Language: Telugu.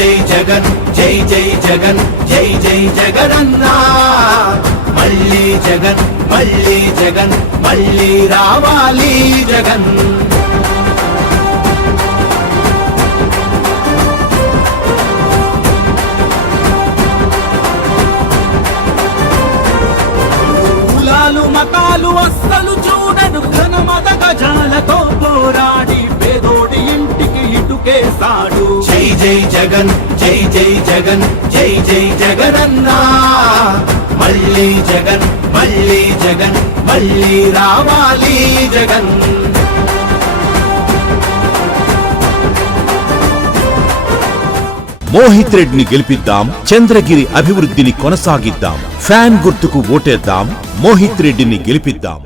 జై జగన్ జై జై జగన్ జై జై జగనన్నా మళ్ళీ జగన్ మళ్ళీ జగన్ మళ్ళీ రావాలి జగన్ కులాలు మతాలు అస్సలు చూడను ఘనమత గజాలతో పోరాడి పేదోడి ఇంటికి ఇటుకేస్తాడు జై జై జగన్ జై జై జగన్ జై జై జగనన్నా మళ్ళీ జగన్ మళ్ళీ జగన్ మళ్ళీ రావాలి జగన్ మోహిత్ రెడ్డిని గెలిపిద్దాం, చంద్రగిరి అభివృద్ధిని కొనసాగిద్దాం. ఫ్యాన్ గుర్తుకు ఓటేద్దాం, మోహిత్ రెడ్డిని గెలిపిద్దాం.